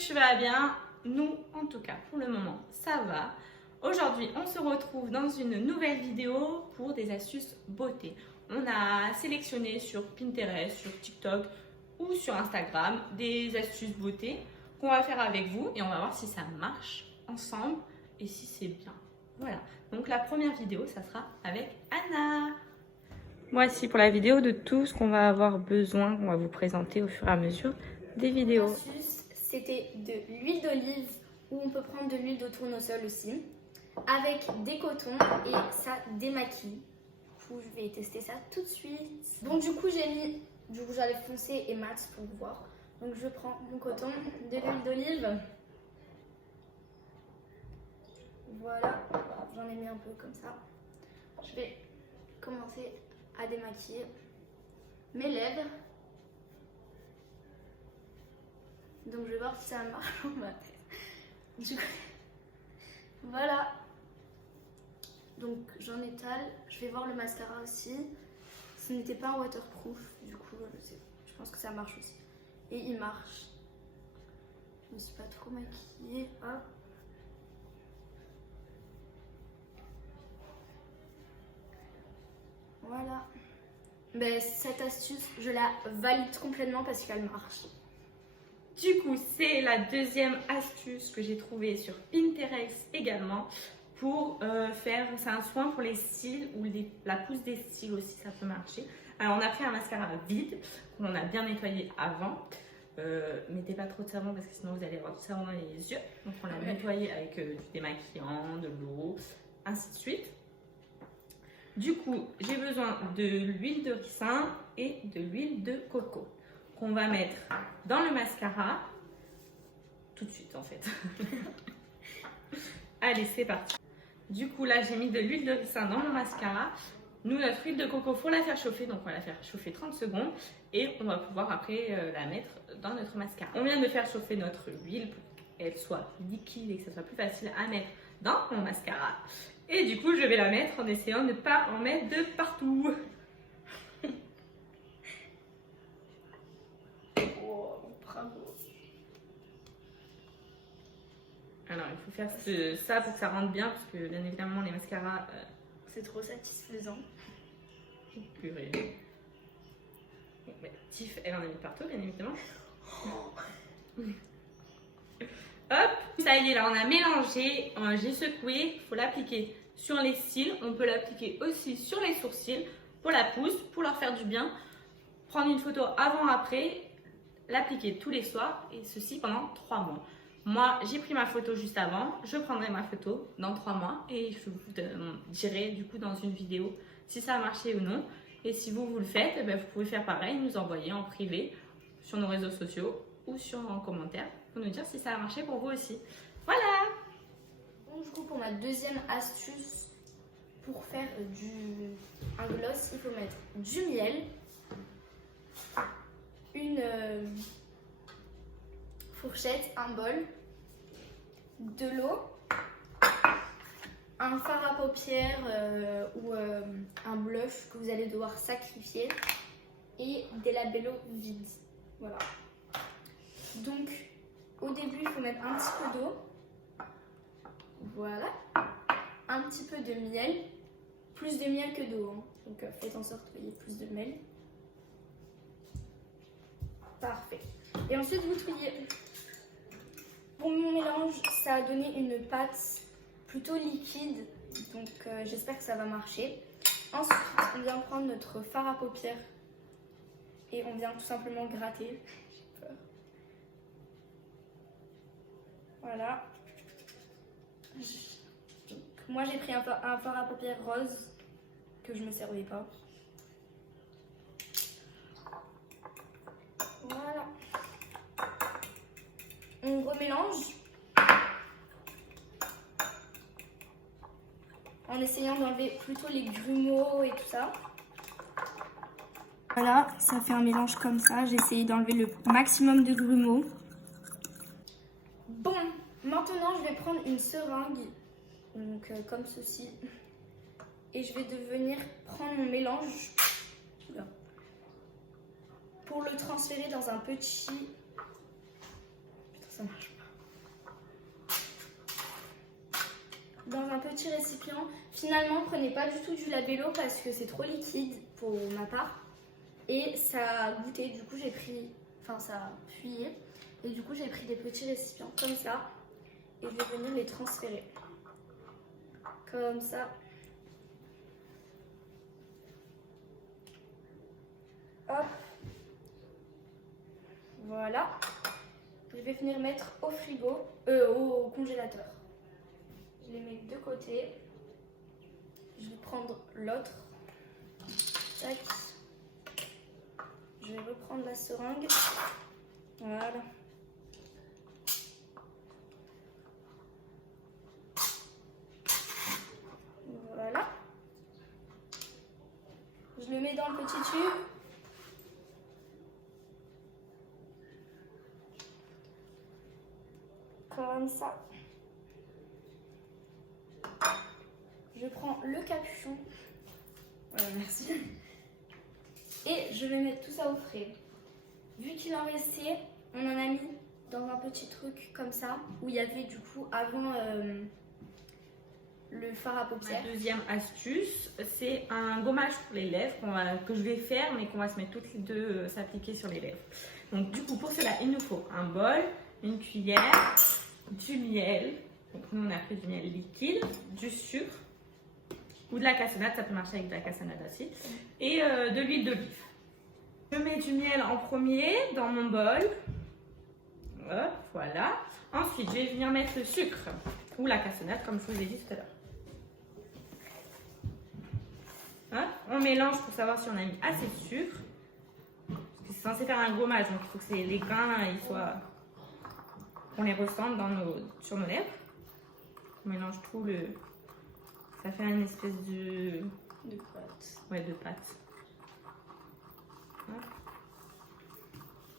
tu vas bien? Nous, en tout cas, pour le moment, ça va. Aujourd'hui, on se retrouve dans une nouvelle vidéo pour des astuces beauté. On a sélectionné sur Pinterest, sur TikTok ou sur Instagram des astuces beauté qu'on va faire avec vous et on va voir si ça marche ensemble et si c'est bien. Voilà, donc la première vidéo, ça sera avec Anna. Voici pour la vidéo de tout ce qu'on va avoir besoin, qu'on va vous présenter au fur et à mesure des vidéos. L'astuce, c'était de l'huile d'olive ou on peut prendre de l'huile de tournesol aussi, avec des cotons et ça démaquille. Du coup, je vais tester ça tout de suite. Bon, du coup, j'ai mis du rouge à lèvres foncé et mat pour voir. Donc, je prends mon coton, de l'huile d'olive. Voilà, j'en ai mis un peu comme ça. Je vais commencer à démaquiller mes lèvres. Donc je vais voir si ça marche en ma tête. Du coup, voilà. Donc j'en étale. Je vais voir le mascara aussi. Ce n'était pas un waterproof. Du coup, je pense que ça marche aussi. Et il marche. Je ne me suis pas trop maquillée. Hop. Voilà. Mais cette astuce, je la valide complètement parce qu'elle marche. Du coup, c'est la deuxième astuce que j'ai trouvée sur Pinterest également pour faire, c'est un soin pour les cils ou la pousse des cils aussi, ça peut marcher. Alors, on a pris un mascara vide qu'on a bien nettoyé avant. Mettez pas trop de savon parce que sinon vous allez avoir du savon dans les yeux. Donc, on l'a nettoyé avec du démaquillant, de l'eau, ainsi de suite. Du coup, j'ai besoin de l'huile de ricin et de l'huile de coco qu'on va mettre dans le mascara tout de suite en fait. Allez, c'est parti. Du coup, là, j'ai mis de l'huile de ricin dans mon mascara. Nous, notre huile de coco, il faut la faire chauffer. Donc, on va la faire chauffer 30 secondes et on va pouvoir après la mettre dans notre mascara. On vient de faire chauffer notre huile pour qu'elle soit liquide et que ce soit plus facile à mettre dans mon mascara. Et du coup, je vais la mettre en essayant de ne pas en mettre de partout. Oh, bravo. Alors, il faut faire ça pour que ça rentre bien, parce que bien évidemment, les mascaras... C'est trop satisfaisant. Purée. Bon, bah, Tiff, elle en a mis partout, bien évidemment. Hop, ça y est, là, on a mélangé, j'ai secoué, il faut l'appliquer sur les cils. On peut l'appliquer aussi sur les sourcils, pour la pousse, pour leur faire du bien. Prendre une photo avant-après, l'appliquer tous les soirs, et ceci pendant 3 mois. Moi, j'ai pris ma photo juste avant, je prendrai ma photo dans 3 mois et je vous dirai du coup dans une vidéo si ça a marché ou non. Et si vous le faites, eh bien, vous pouvez faire pareil, nous envoyer en privé sur nos réseaux sociaux ou en commentaire pour nous dire si ça a marché pour vous aussi. Voilà! Bon, du coup, pour ma deuxième astuce, pour faire un gloss, il faut mettre du miel, une fourchette, un bol, de l'eau, un fard à paupières ou un blush que vous allez devoir sacrifier et des labellos vides. Voilà. Donc, au début, il faut mettre un petit peu d'eau. Voilà. Un petit peu de miel. Plus de miel que d'eau. Hein. Donc, faites en sorte qu'il y ait plus de miel. Parfait. Et ensuite, vous touillez. Pour mon mélange, ça a donné une pâte plutôt liquide. Donc, j'espère que ça va marcher. Ensuite, on vient prendre notre fard à paupières. Et on vient tout simplement gratter. J'ai peur. Voilà. Donc, moi, j'ai pris un fard à paupières rose que je ne me servais pas. Voilà. On remélange en essayant d'enlever plutôt les grumeaux et tout ça. Voilà, ça fait un mélange comme ça. J'ai essayé d'enlever le maximum de grumeaux. Bon, maintenant je vais prendre une seringue, donc comme ceci. Et je vais venir prendre mon mélange pour le transférer dans un petit... ça marche pas. Dans un petit récipient. Finalement, prenez pas du tout du labello parce que c'est trop liquide pour ma part. Et ça a goûté, du coup j'ai pris, enfin ça a fuyé. Et du coup j'ai pris des petits récipients comme ça. Et je vais venir les transférer. Comme ça. Hop. Voilà. Je vais venir mettre au frigo, au congélateur. Je les mets de côté. Je vais prendre l'autre. Tac. Je vais reprendre la seringue. Voilà. Voilà. Je le mets dans le petit tube. Comme ça. Je prends le capuchon. Voilà, merci. Et je vais mettre tout ça au frais. Vu qu'il en restait, on en a mis dans un petit truc comme ça, où il y avait du coup avant le fard à paupières. Ma deuxième astuce, c'est un gommage pour les lèvres que je vais faire, mais qu'on va se mettre toutes les deux, s'appliquer sur les lèvres. Donc du coup, pour cela, il nous faut un bol, une cuillère, du miel. Donc nous, on a pris du miel liquide, du sucre, ou de la cassonade, ça peut marcher avec de la cassonade aussi, et de l'huile d'olive. Je mets du miel en premier dans mon bol. Hop, voilà. Ensuite, je vais venir mettre le sucre ou la cassonade, comme je vous ai dit tout à l'heure. Hop, on mélange pour savoir si on a mis assez de sucre. Parce que c'est censé faire un gommage, donc il faut que les grains ils soient... qu'on les ressente sur nos lèvres. On mélange tout le... Ça fait une espèce de pâte. Ouais, de pâte. Hop.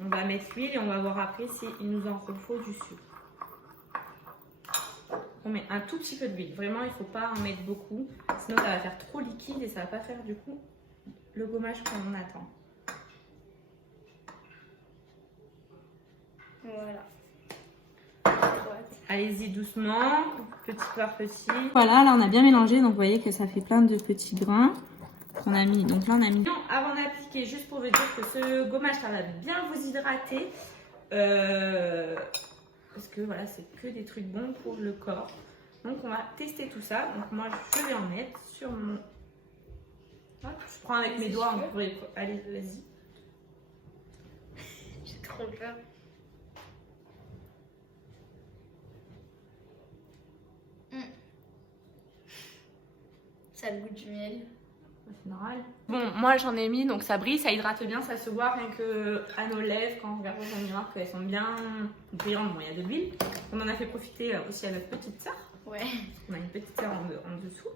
On va mettre l'huile et on va voir après s'il nous en faut du sucre. On met un tout petit peu d'huile. Vraiment, il ne faut pas en mettre beaucoup. Sinon, ça va faire trop liquide et ça ne va pas faire du coup le gommage qu'on attend. Voilà. Allez-y doucement, petit par petit. Voilà, là on a bien mélangé, donc vous voyez que ça fait plein de petits grains qu'on a mis. Donc là on a mis. Avant d'appliquer, juste pour vous dire que ce gommage, ça va bien vous hydrater. Parce que voilà, c'est que des trucs bons pour le corps. Donc on va tester tout ça. Donc moi je vais en mettre sur mon... Hop, je prends avec mes doigts, on pourrait... Allez, vas-y. J'ai trop peur. Ça a le goût du miel. C'est normal. Bon, moi j'en ai mis, donc ça brille, ça hydrate bien, ça se voit rien que à nos lèvres quand on regarde dans le miroir qu'elles sont bien brillantes. Bon, il y a de l'huile. On en a fait profiter aussi à notre petite sœur. Ouais. On a une petite sœur en dessous.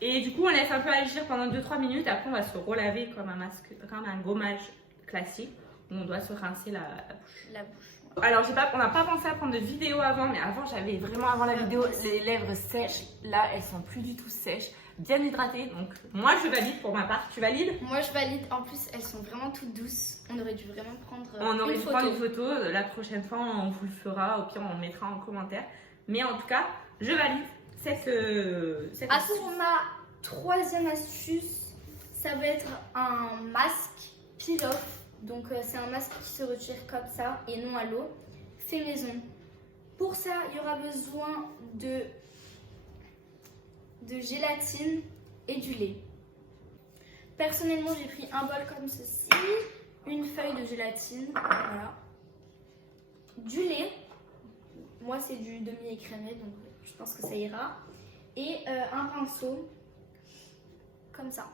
Et du coup, on laisse un peu agir pendant 2-3 minutes. Après, on va se relaver comme un gommage classique où on doit se rincer la bouche. La bouche. Alors, on n'a pas pensé à prendre de vidéo avant, mais avant, j'avais vraiment, avant la vidéo, les lèvres sèches. Là, elles sont plus du tout sèches, bien hydratées. Donc, moi, je valide pour ma part. Tu valides? Moi, je valide. En plus, elles sont vraiment toutes douces. On aurait dû vraiment prendre une photo. La prochaine fois, on vous le fera. Au pire, on mettra en commentaire. Mais en tout cas, je valide cette astuce. Ma troisième astuce, ça va être un masque peel-off. Donc c'est un masque qui se retire comme ça et non à l'eau. Fait maison. Pour ça, il y aura besoin de gélatine et du lait. Personnellement, j'ai pris un bol comme ceci, une feuille de gélatine, voilà, du lait. Moi, c'est du demi-écrémé, donc je pense que ça ira. Et un pinceau, comme ça.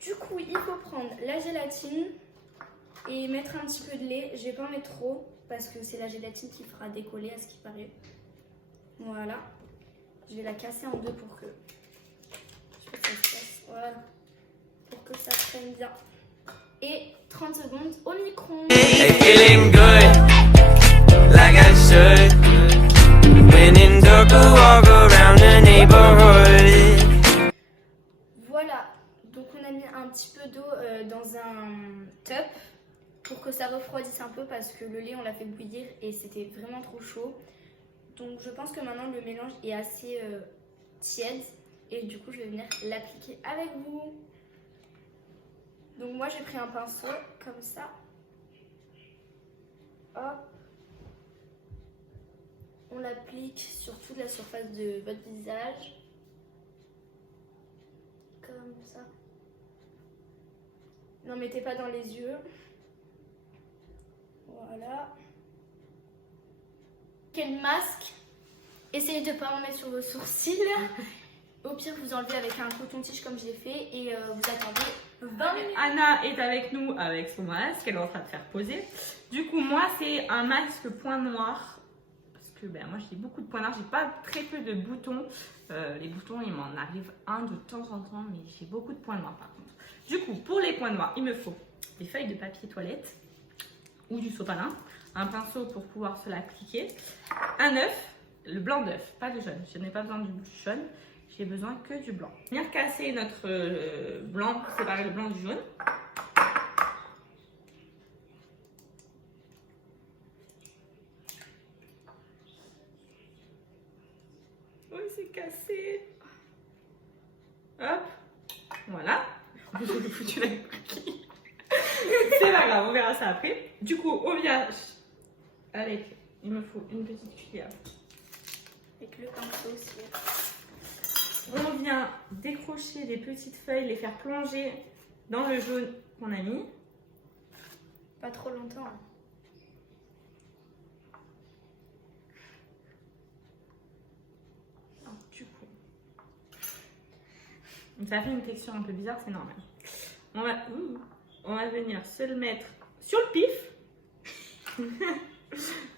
Du coup, il faut prendre la gélatine et mettre un petit peu de lait. Je vais pas en mettre trop parce que c'est la gélatine qui fera décoller à ce qui paraît. Voilà. Je vais la casser en deux pour que ça se passe. Voilà. Pour que ça prenne bien. Et 30 secondes au micro-ondes. Voilà. Donc on a mis un petit peu d'eau dans un top. pour que ça refroidisse un peu parce que le lait on l'a fait bouillir et c'était vraiment trop chaud. Donc je pense que maintenant le mélange est assez tiède et du coup je vais venir l'appliquer avec vous. Donc moi j'ai pris un pinceau comme ça. Hop. On l'applique sur toute la surface de votre visage. Comme ça. N'en mettez pas dans les yeux. Voilà. Quel masque. Essayez de ne pas en mettre sur vos sourcils. Au pire, vous enlevez avec un coton-tige comme j'ai fait et vous attendez 20 minutes. Anna est avec nous avec son masque, elle est en train de faire poser. Du coup, moi, c'est un masque point noir. Parce que moi, j'ai beaucoup de points noirs. J'ai pas très peu de boutons. Les boutons, il m'en arrive un de temps en temps, mais j'ai beaucoup de points noirs par contre. Du coup, pour les points noirs, il me faut des feuilles de papier toilette ou du sopalin, un pinceau pour pouvoir se l'appliquer, un œuf, le blanc d'œuf, pas de jaune. Je n'ai pas besoin du jaune. J'ai besoin que du blanc. Venir casser notre blanc, séparer le blanc du jaune. Oui, c'est cassé. Hop, voilà. J'ai foutu la coquille. C'est pas grave, on verra ça après. Du coup, on vient avec, il me faut une petite cuillère. Avec le pinceau aussi. On vient décrocher des petites feuilles, les faire plonger dans le jaune qu'on a mis. Pas trop longtemps. Du coup, ça fait une texture un peu bizarre, c'est normal. On va venir se le mettre sur le pif.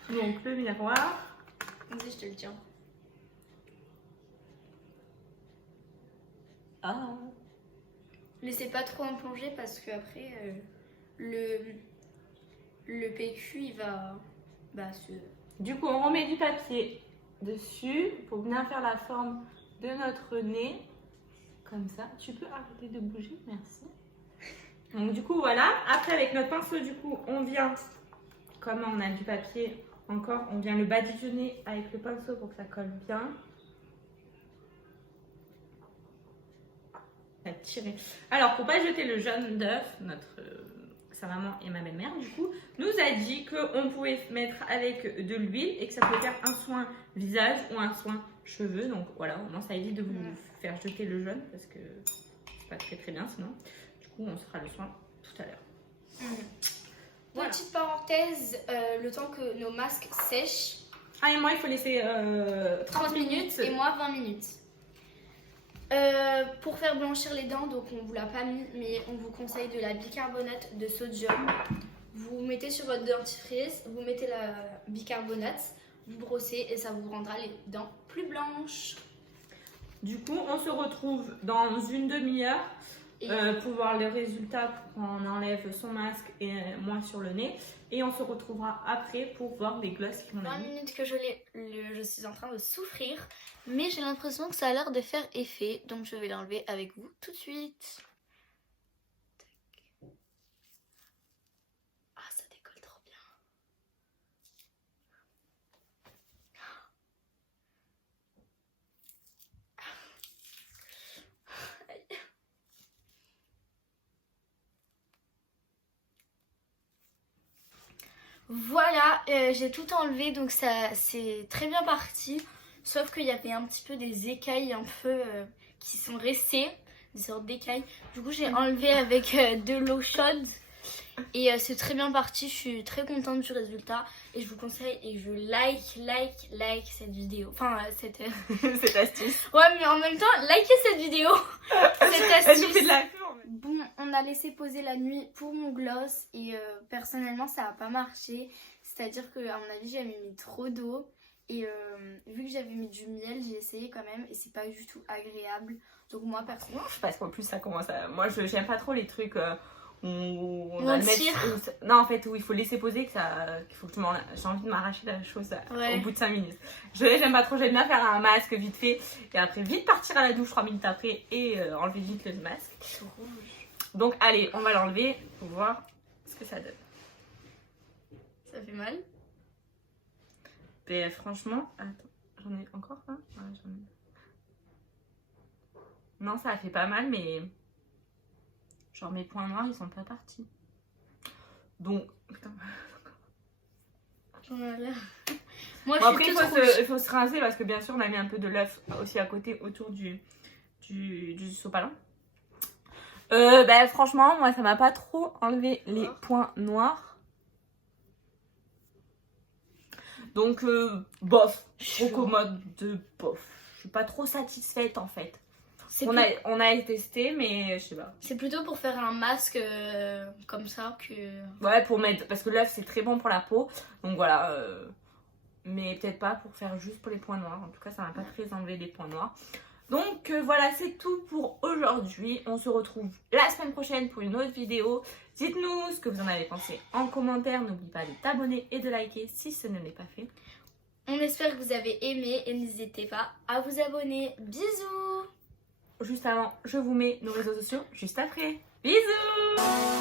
Donc le miroir. Vas-y, je te le tiens. Ah. Laissez pas trop en plonger parce que après le PQ il va se... Du coup, on remet du papier dessus pour bien faire la forme de notre nez. Comme ça. Tu peux arrêter de bouger, merci. Donc du coup, voilà. Après, avec notre pinceau, du coup, on vient, comme on a du papier encore, on vient le badigeonner avec le pinceau pour que ça colle bien. Tirer. Alors, pour pas jeter le jaune d'œuf, sa maman et ma belle-mère, du coup, nous a dit qu'on pouvait mettre avec de l'huile et que ça pouvait faire un soin visage ou un soin cheveux. Donc voilà, au moins ça évite de vous faire jeter le jaune parce que c'est pas très bien sinon. Du coup, on se fera le soin tout à l'heure. Voilà. Petite parenthèse, le temps que nos masques sèchent. Ah, et moi, il faut laisser 30 minutes et moi 20 minutes. Pour faire blanchir les dents, donc on vous l'a pas mis, mais on vous conseille de la bicarbonate de sodium. Vous mettez sur votre dentifrice, vous mettez la bicarbonate, vous brossez et ça vous rendra les dents plus blanches. Du coup, on se retrouve dans une demi-heure pour voir le résultat, pour qu'on enlève son masque et moi sur le nez. Et on se retrouvera après pour voir les glosses qu'on a 20 mis. minutes que je suis en train de souffrir, mais j'ai l'impression que ça a l'air de faire effet, donc je vais l'enlever avec vous tout de suite. Tac. Ah, ça décolle trop bien. Aïe. Voilà, j'ai tout enlevé, donc ça c'est très bien parti. Sauf qu'il y avait un petit peu des écailles un peu qui sont restées, des sortes d'écailles. Du coup, j'ai enlevé avec de l'eau chaude et c'est très bien parti. Je suis très contente du résultat et je vous conseille et je like cette vidéo. Enfin, cette astuce. Ouais, mais en même temps, likez cette vidéo. Cette astuce. Elle nous fait de la pub. Bon, on a laissé poser la nuit pour mon gloss et personnellement, ça n'a pas marché. C'est-à-dire que, à mon avis, j'avais mis trop d'eau. Et vu que j'avais mis du miel, j'ai essayé quand même et c'est pas du tout agréable. Donc moi personnellement, Parce qu'en plus ça commence à... Moi j'aime pas trop les trucs où on on va le tire. mettre... Non en fait où il faut laisser poser, qu'il faut que j'ai envie de m'arracher la chose Ouais. au bout de 5 minutes. J'aime pas trop, j'aime bien faire un masque vite fait et après vite partir à la douche 3 minutes après et enlever vite le masque. Donc allez, on va l'enlever pour voir ce que ça donne. mal. Mais franchement, attends, j'en ai encore un. Ouais, j'en ai. Non, ça a fait pas mal, mais genre mes points noirs, ils sont pas partis. Donc, putain. Voilà. Moi, Bon, je après, suis toute rouge. il faut se rincer parce que bien sûr, on a mis un peu de l'œuf aussi à côté autour du sopalin. Bah, franchement, moi, ça m'a pas trop enlevé les points noirs. Donc, bof, trop commode de bof. Je suis pas trop satisfaite en fait. On a testé, mais je sais pas. C'est plutôt pour faire un masque comme ça que... Ouais, pour mettre, parce que l'œuf c'est très bon pour la peau. Donc voilà, mais peut-être pas pour faire juste pour les points noirs. En tout cas, ça m'a pas très enlevé les points noirs. Donc voilà, c'est tout pour aujourd'hui. On se retrouve la semaine prochaine pour une autre vidéo. Dites-nous ce que vous en avez pensé en commentaire. N'oubliez pas de t'abonner et de liker si ce n'est pas fait. On espère que vous avez aimé et n'hésitez pas à vous abonner. Bisous! Juste avant, je vous mets nos réseaux sociaux juste après. Bisous!